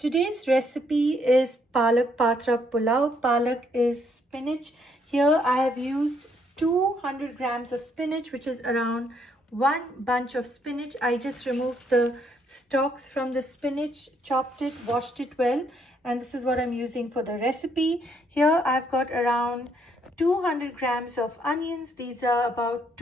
Today's recipe is Palak Patra Pulao. Palak is spinach. Here I have used 200 grams of spinach, which is around one bunch of spinach. I just removed the stalks from the spinach, chopped it, washed it well, and this is what I'm using for the recipe. Here I've got around 200 grams of onions. These are about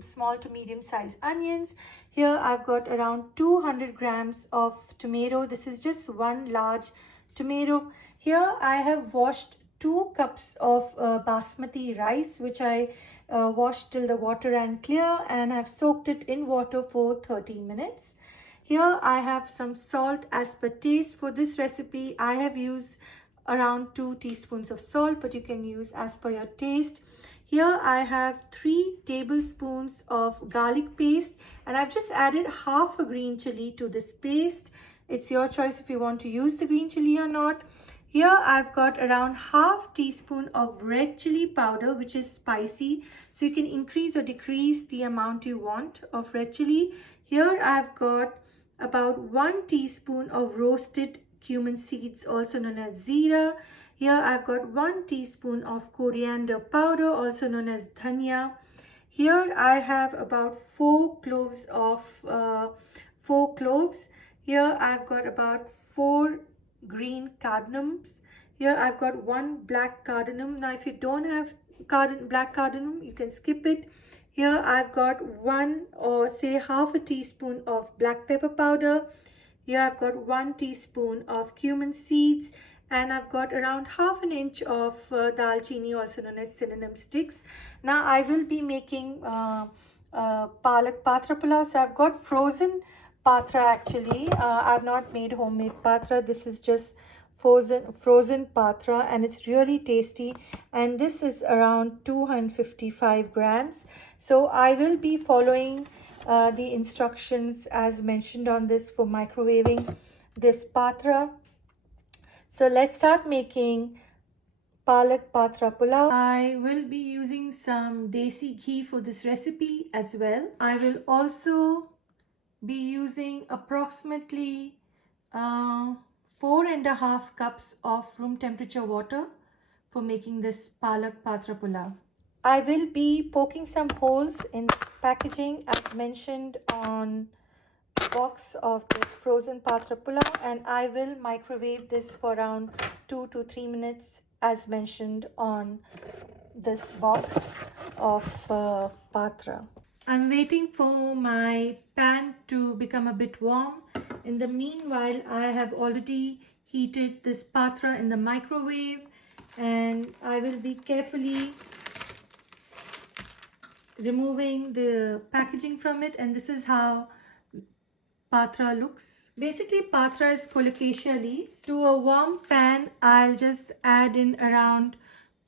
small to medium size onions. Here I've got around 200 grams of tomato. This is just one large tomato. Here I have washed 2 cups of basmati rice, which I washed till the water ran clear, and I've soaked it in water for 30 minutes. Here I have some salt as per taste. For this recipe I have used around 2 teaspoons of salt, but you can use as per your taste. Here I have 3 tablespoons of garlic paste, and I've just added half a green chili to this paste. It's your choice if you want to use the green chili or not. Here I've got around half teaspoon of red chili powder, which is spicy, so you can increase or decrease the amount you want of red chili. Here I've got about 1 teaspoon of roasted cumin seeds, also known as zira. Here I've got 1 teaspoon of coriander powder, also known as dhania. Here I have about 4 cloves of 4 cloves. Here I've got about 4 green cardamoms. Here I've got 1 black cardamom. Now if you don't have black cardamom, you can skip it. Here I've got 1 or say half a teaspoon of black pepper powder. Here I've got 1 teaspoon of cumin seeds, and I've got around half an inch of dalchini, also known as cinnamon sticks. Now I will be making Palak Patra Pulao. So I've got frozen patra actually. I've not made homemade patra. This is just frozen patra, and it's really tasty, and this is around 255 grams. So I will be following the instructions as mentioned on this for microwaving this patra. So let's start making Palak Patra Pulao. I will be using some desi ghee for this recipe as well. I will also be using approximately 4.5 cups of room temperature water for making this Palak Patra Pulao. I will be poking some holes in the packaging as mentioned on the box of this frozen Patra Pulao, and I will microwave this for around 2 to 3 minutes as mentioned on this box of Patra. I'm waiting for my pan to become a bit warm. In the meanwhile, I have already heated this patra in the microwave, and I will be carefully removing the packaging from it, and this is how patra looks. Basically, patra is colocasia leaves. To a warm pan, I'll just add in around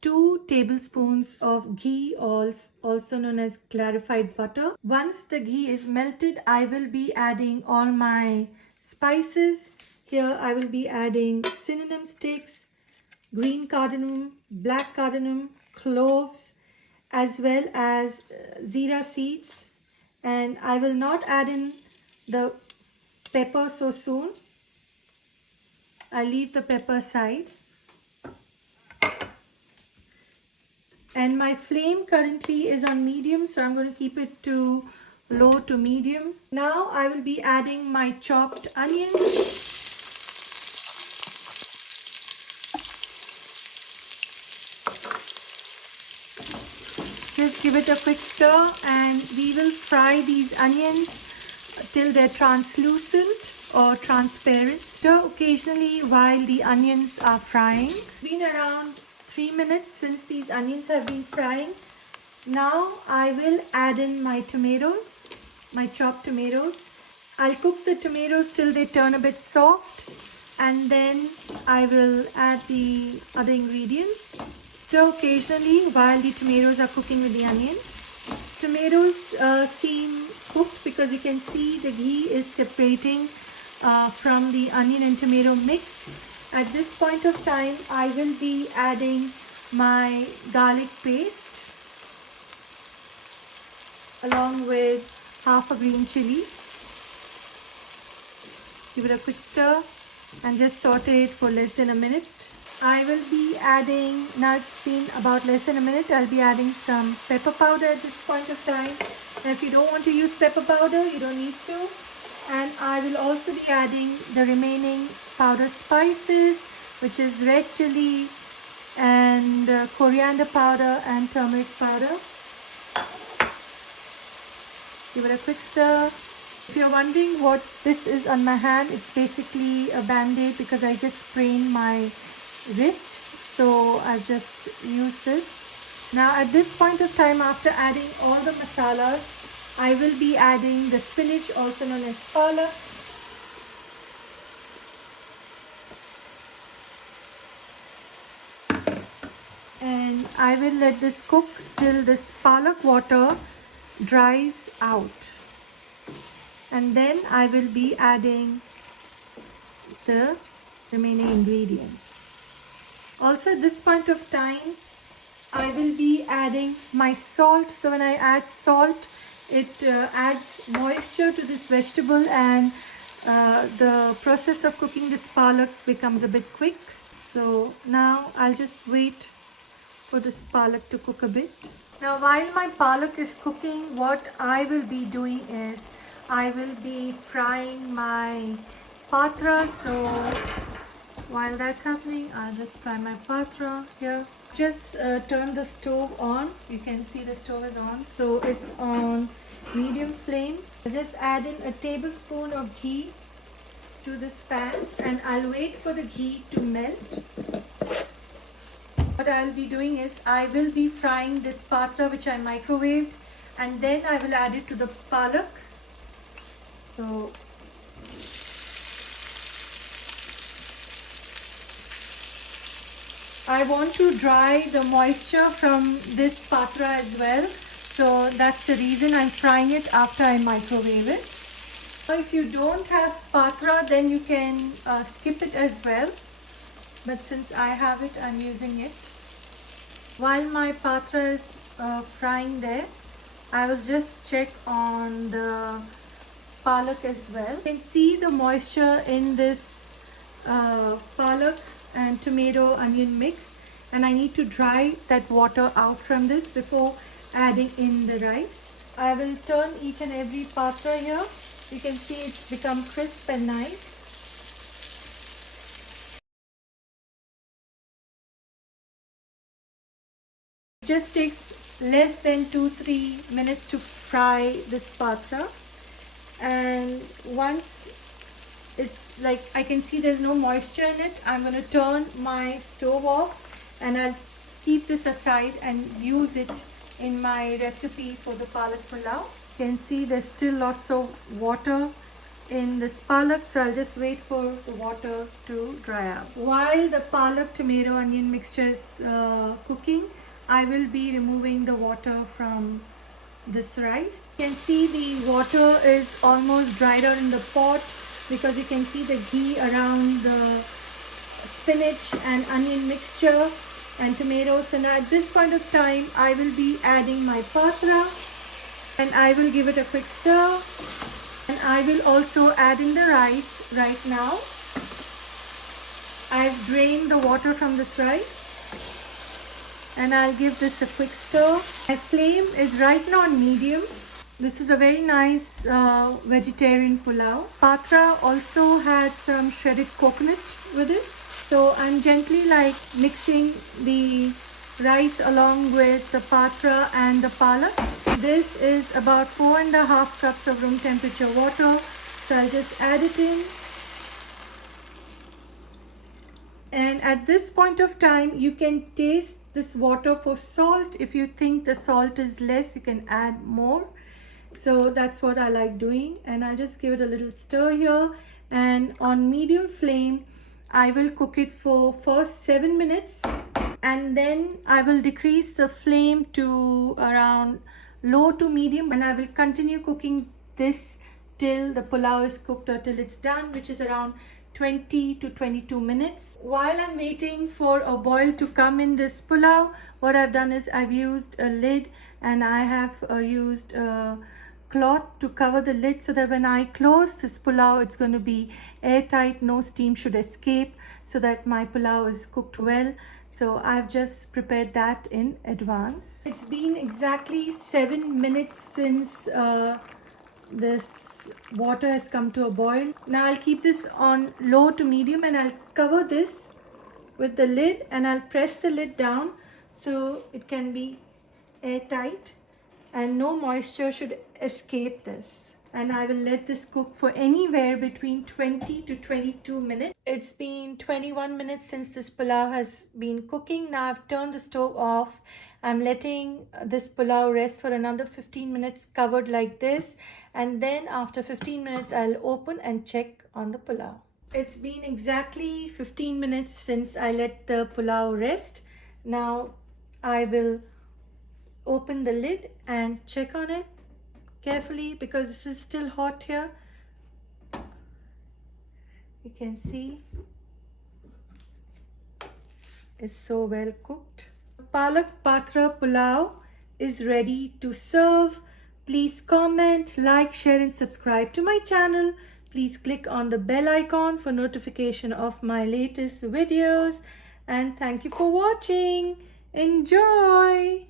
2 tablespoons of ghee, also known as clarified butter. Once the ghee is melted, I will be adding all my spices. Here I will be adding cinnamon sticks, green cardamom, black cardamom, cloves, as well as zira seeds. And I will not add in the pepper so soon. I'll leave the pepper aside. And my flame currently is on medium, so I'm going to keep it to low to medium. Now I will be adding my chopped onions. Just give it a quick stir, and we will fry these onions till they're translucent or transparent. Stir occasionally while the onions are frying. It's been around 3 minutes since these onions have been frying. Now I will add in my tomatoes, my chopped tomatoes. I'll cook the tomatoes till they turn a bit soft, and then I will add the other ingredients. Stir occasionally while the tomatoes are cooking with the onions. Tomatoes seem cooked because you can see the ghee is separating from the onion and tomato mix. At this point of time, I will be adding my garlic paste along with half a green chili. Give it a quick stir. and just saute it for less than a minute. I will be adding, now it's been about less than a minute, I'll be adding some pepper powder at this point of time. And if you don't want to use pepper powder, you don't need to. And I will also be adding the remaining powdered spices, which is red chili and coriander powder and turmeric powder. Give it a quick stir. If you're wondering what this is on my hand, it's basically a band-aid because I just sprained my wrist, so I just use this. Now at this point of time, after adding all the masalas, I will be adding the spinach, also known as palak. And I will let this cook till this palak water dries out. And then I will be adding the remaining ingredients. Also at this point of time, I will be adding my salt. So when I add salt, it adds moisture to this vegetable, and the process of cooking this palak becomes a bit quick. So now I'll just wait for this palak to cook a bit. Now while my palak is cooking, what I will be doing is I will be frying my patra. So while that's happening, I'll just fry my patra here. Just turn the stove on. You can see the stove is on, so it's on medium flame. I'll just add in a tablespoon of ghee to this pan, and I'll wait for the ghee to melt. What I'll be doing is I will be frying this patra which I microwaved, and then I will add it to the palak. So I want to dry the moisture from this patra as well, so that's the reason I'm frying it after I microwave it. Now if you don't have patra, then you can skip it as well, but since I have it, I'm using it. While my patra is frying there, I will just check on the palak as well. You can see the moisture in this palak and tomato onion mix, and I need to dry that water out from this before adding in the rice. I will turn each and every patra here. You can see it's become crisp and nice. It just takes less than 2-3 minutes to fry this patra, and once it's like I can see there's no moisture in it, I'm going to turn my stove off, and I'll keep this aside and use it in my recipe for the palak pulao. You can see there's still lots of water in this palak, so I'll just wait for the water to dry out. While the palak tomato onion mixture is cooking, I will be removing the water from this rice. You can see the water is almost dried out in the pot, because you can see the ghee around the spinach and onion mixture and tomatoes. So now at this point of time, I will be adding my patra, and I will give it a quick stir, and I will also add in the rice right now. I've drained the water from this rice, and I'll give this a quick stir. My flame is right now on medium. This is a very nice vegetarian pulao. Patra also had some shredded coconut with it. So I'm gently like mixing the rice along with the patra and the palak. This is about 4.5 cups of room temperature water. So I'll just add it in. And at this point of time, you can taste this water for salt. If you think the salt is less, you can add more. So that's what I like doing, and I'll just give it a little stir here, and on medium flame I will cook it for first 7 minutes, and then I will decrease the flame to around low to medium, and I will continue cooking this till the pulao is cooked or till it's done, which is around 20 to 22 minutes. While I'm waiting for a boil to come in this pulao, what I've done is I've used a lid, and I have used cloth to cover the lid so that when I close this pulao, it's going to be airtight. No steam should escape so that my pulao is cooked well. So I've just prepared that in advance. It's been exactly 7 minutes since this water has come to a boil. Now I'll keep this on low to medium and I'll cover this with the lid and I'll press the lid down so it can be airtight and no moisture should escape this. And I will let this cook for anywhere between 20 to 22 minutes. It's been 21 minutes since this pulao has been cooking. Now I've turned the stove off. I'm letting this pulao rest for another 15 minutes covered like this. And then after 15 minutes, I'll open and check on the pulao. It's been exactly 15 minutes since I let the pulao rest. Now I will open the lid and check on it carefully because this is still hot here. You can see it's so well cooked. Palak Patra Pulao is ready to serve. Please comment, like, share and subscribe to my channel. Please click on the bell icon for notification of my latest videos. And thank you for watching. Enjoy!